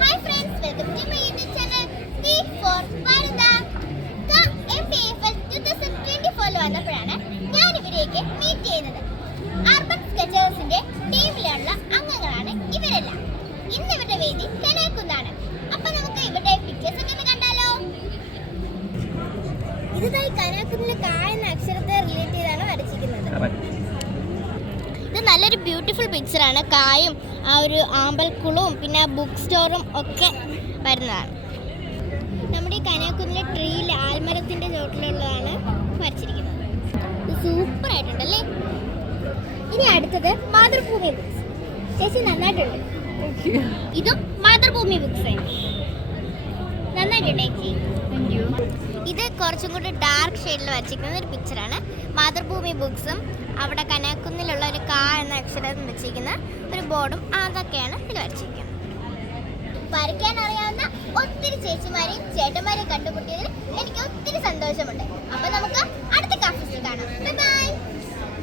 Hi friends, welcome to my YouTube channel Speak for Varda. MPFL 2024 വന്നപ്പോഴാണ് ഞാൻ ഇവരെയൊക്കെ meet ചെയ്യുന്നത്. അർബൻ സ്കെച്ചേഴ്സിന്റെ ടീമിലുള്ള അംഗങ്ങളാണ് ഇവരെല്ലാം. ഇന്ന് ഇവരുടെ വേദി കനകുന്നാണ്. അപ്പോൾ നമുക്ക് ഇവരുടെ പിക്ചേഴ്സ് ഒക്കെ കണ്ടാലോ. ഇതായി കനകുന്നിലെ കാ എന്ന അക്ഷരത്തെ റിലേറ്റ് ചെയ്താണ് വരച്ചിരിക്കുന്നത്. ഇത് നല്ലൊരു ബ്യൂട്ടിഫുൾ പിക്ചറാണ്. കായും ആ ഒരു ആമ്പൽക്കുളവും പിന്നെ ബുക്ക് സ്റ്റോറും ഒക്കെ വരുന്നതാണ്. നമ്മുടെ ഈ കനകുന്നിലെ ട്രീയിൽ ആൽമരത്തിൻ്റെ ചോട്ടിലുള്ളതാണ് വരച്ചിരിക്കുന്നത്. ഇത് സൂപ്പർ ആയിട്ടുണ്ടല്ലേ. ഇനി അടുത്തത് മാതൃഭൂമി ബുക്സ്. ചേച്ചി നന്നായിട്ടുണ്ട്. ഇതും മാതൃഭൂമി ബുക്സ് നന്നായിട്ടുണ്ട് ചേച്ചി. ഇത് കുറച്ചും കൂടി ഡാർക്ക് ഷെയ്ഡിൽ വരച്ചിരിക്കുന്ന ഒരു പിക്ചറാണ്. മാതൃഭൂമി ബുക്സും അവിടെ കനകുന്നിലുള്ള ഒരു കാ എന്ന അക്ഷരം വെച്ചിരിക്കുന്ന ഒരു ബോർഡും അതൊക്കെയാണ് ഇതിൽ വരച്ചിരിക്കുന്നത്. വരയ്ക്കാൻ അറിയാവുന്ന ഒത്തിരി ചേച്ചിമാരെയും ചേട്ടന്മാരെയും കണ്ടുമുട്ടിയതിൽ എനിക്ക് ഒത്തിരി സന്തോഷമുണ്ട്.